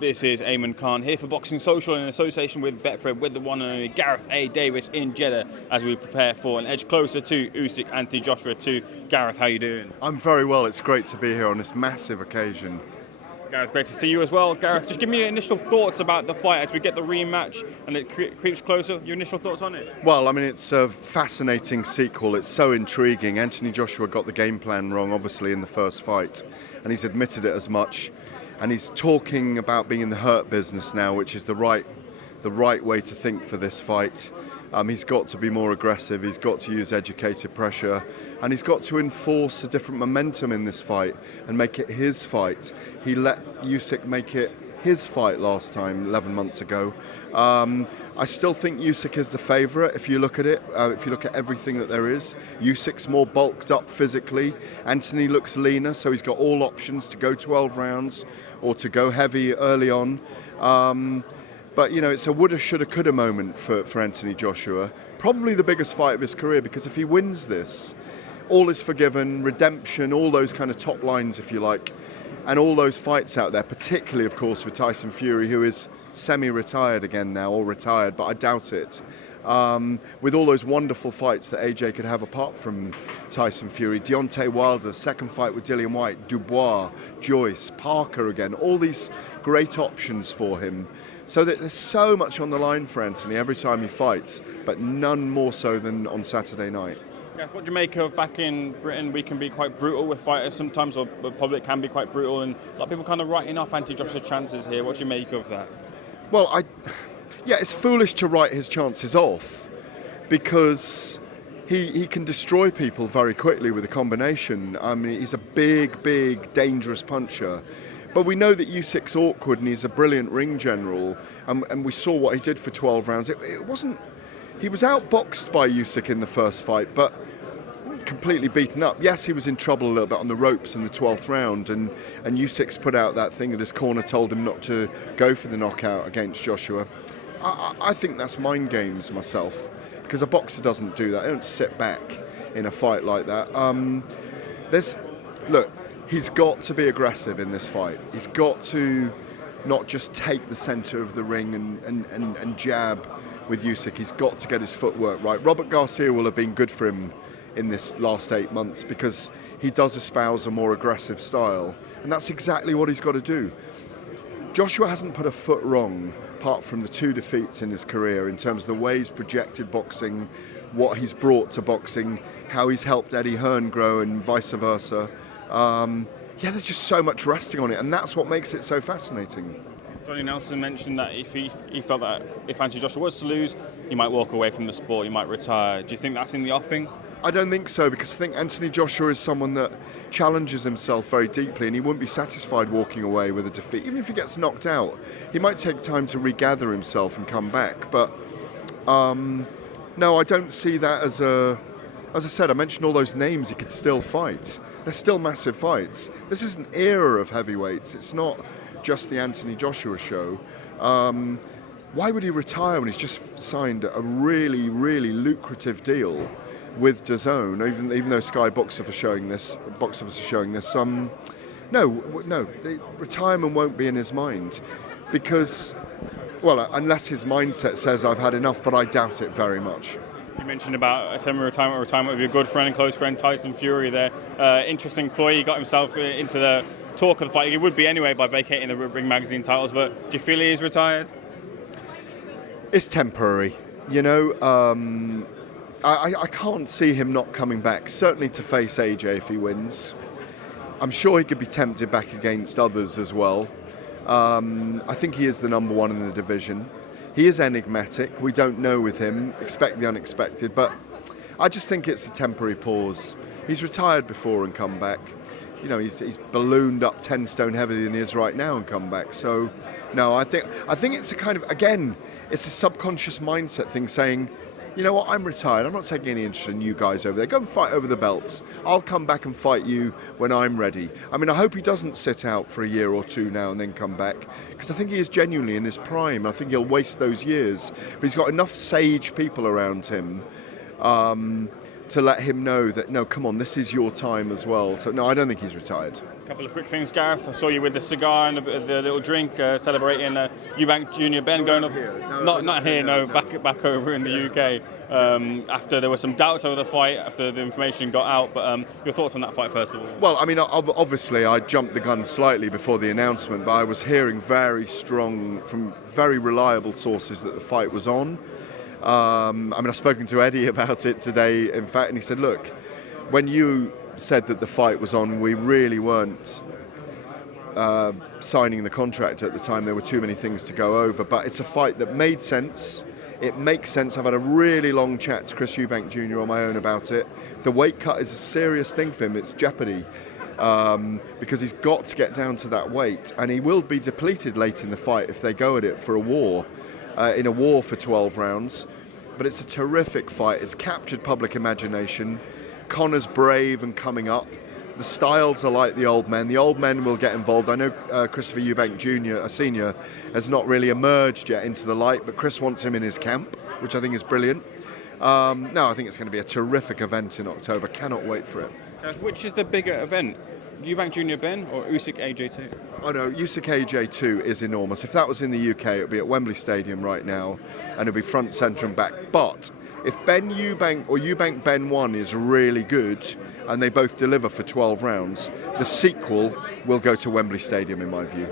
This is Ayman Khan here for Boxing Social in association with Betfred with the one and only Gareth A Davies in Jeddah as we prepare for an edge closer to Usyk Anthony Joshua 2. Gareth, how you doing? I'm very well. It's great to be here on this massive occasion. Gareth, great to see you as well. Gareth, just give me your initial thoughts about the fight as we get the rematch and it creeps closer. Your initial thoughts on it? Well, I mean, it's a fascinating sequel. It's so intriguing. Anthony Joshua got the game plan wrong, obviously, in the first fight, and he's admitted it as much. And he's talking about being in the hurt business now, which is the right way to think for this fight. He's got to be more aggressive, he's got to use educated pressure, and he's got to enforce a different momentum in this fight and make it his fight. He let Usyk make it his fight last time, 11 months ago. I still think Usyk is the favourite if you look at it, if you look at everything that there is. Usyk's more bulked up physically. Anthony looks leaner, so he's got all options to go 12 rounds or to go heavy early on. But, you know, it's a woulda, shoulda, coulda moment for Anthony Joshua. Probably the biggest fight of his career, because if he wins this, all is forgiven, redemption, all those kind of top lines, if you like, and all those fights out there, particularly, of course, with Tyson Fury, who is semi-retired again now, or retired, but I doubt it. With all those wonderful fights that AJ could have apart from Tyson Fury, Deontay Wilder, second fight with Dillian Whyte, Dubois, Joyce, Parker again, all these great options for him. So that there's so much on the line for Anthony every time he fights, but none more so than on Saturday night. Yeah, what do you make of back in Britain? We can be quite brutal with fighters sometimes, or the public can be quite brutal, and a lot of people kind of writing off Anthony Joshua's chances here. What do you make of that? Well, it's foolish to write his chances off, because he can destroy people very quickly with a combination. I mean, he's a big, dangerous puncher. But we know that Usyk's awkward and he's a brilliant ring general, and we saw what he did for 12 rounds. It wasn't. He was outboxed by Usyk in the first fight, but completely beaten up. Yes, he was in trouble a little bit on the ropes in the 12th round, and Usyk's put out that thing that his corner told him not to go for the knockout against Joshua. I think that's mind games myself, because a boxer doesn't do that. They don't sit back in a fight like that. Look. He's got to be aggressive in this fight. He's got to not just take the centre of the ring and jab with Usyk. He's got to get his footwork right. Robert Garcia will have been good for him in this last 8 months, because he does espouse a more aggressive style. And that's exactly what he's got to do. Joshua hasn't put a foot wrong, apart from the 2 defeats in his career, in terms of the way he's projected boxing, what he's brought to boxing, how he's helped Eddie Hearn grow and vice versa. There's just so much resting on it, and that's what makes it so fascinating. Donnie Nelson mentioned that if he felt that if Anthony Joshua was to lose, he might walk away from the sport, he might retire. Do you think that's in the offing? I don't think so, because I think Anthony Joshua is someone that challenges himself very deeply, and he wouldn't be satisfied walking away with a defeat. Even if he gets knocked out, he might take time to regather himself and come back. But no, I don't see that as a... As I said, I mentioned all those names he could still fight. They're still massive fights. This is an era of heavyweights. It's not just the Anthony Joshua show. Why would he retire when he's just signed a really, lucrative deal with DAZN? Even though Sky Box Office are showing this, no, the retirement won't be in his mind, because, well, unless his mindset says I've had enough, but I doubt it very much. You mentioned about a semi-retirement with your good friend and close friend Tyson Fury there. Interesting ploy. He got himself into the talk of the fight. He would be anyway by vacating the Ring Magazine titles, but do you feel he is retired? It's temporary. You know, I can't see him not coming back, certainly to face AJ if he wins. I'm sure he could be tempted back against others as well. I think he is the number one in the division. He is enigmatic. We don't know with him. Expect the unexpected. But I just think it's a temporary pause. He's retired before and come back. You know, he's ballooned up 10 stone heavier than he is right now and come back. So, no, I think it's a kind of, again, it's a subconscious mindset thing saying, you know what, I'm retired. I'm not taking any interest in you guys over there. Go and fight over the belts. I'll come back and fight you when I'm ready. I mean, I hope he doesn't sit out for a year or two now and then come back, because I think he is genuinely in his prime. I think he'll waste those years. But he's got enough sage people around him to let him know that, no, come on, this is your time as well. So, no, I don't think he's retired. couple of quick things, Gareth. I saw you with the cigar and the little drink, celebrating Eubank Junior Ben going up. Not here, no. Back over in the UK. After there were some doubts over the fight, after the information got out. But your thoughts on that fight first of all? Well, I mean, obviously, I jumped the gun slightly before the announcement, but I was hearing very strong from very reliable sources that the fight was on. I mean, I've spoken to Eddie about it today, in fact, and he said, look, when you said that the fight was on, we really weren't signing the contract at the time. There were too many things to go over, but it's a fight that made sense. It makes sense. I've had a really long chat to Chris Eubank Jr. on my own about it. The weight cut is a serious thing for him. It's jeopardy because he's got to get down to that weight, and he will be depleted late in the fight if they go at it for a war, in a war for 12 rounds. But it's a terrific fight. It's captured public imagination. Conor's brave and coming up. The styles are like the old men. The old men will get involved. I know Christopher Eubank Jr., Senior, has not really emerged yet into the light, but Chris wants him in his camp, which I think is brilliant. No, I think it's going to be a terrific event in October. Cannot wait for it. Which is the bigger event? Eubank Jr. Ben or Uysk-AJ2? Oh no, Usyk-AJ2 is enormous. If that was in the UK, it would be at Wembley Stadium right now, and it would be front, centre and back. But if Ben Eubank or Eubank Ben 1 is really good, and they both deliver for 12 rounds, the sequel will go to Wembley Stadium, in my view.